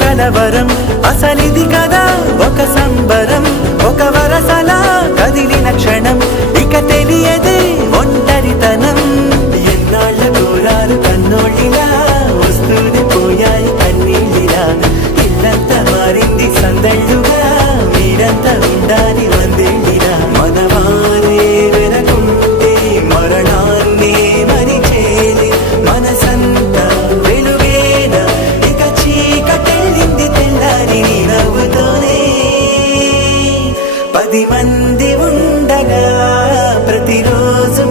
కలవరం అసలిది కదా ఒక సంబరం ఒక వరసలా కదిలిన క్షణం ఇక తెలియదే ఒంటరితనం ఎన్నాళ్ళ కోరాలు కన్నోళ్ళిలా వస్తూనే పోయాయి కన్నీళ్ళిలా ఇల్లంతా మారింది సందళ్ళుగా మీరంతా ఉండాలి వందేళ్ళిలా మనవారే వెనకుంటే మరణాన్నే మరిచేది మనసంతా వెలుగేనా ఇక చీకటెళ్ళింది తెల్లారి నీ నవ్వుతోనే 10 మంది ఉండగా ప్రతిరోజు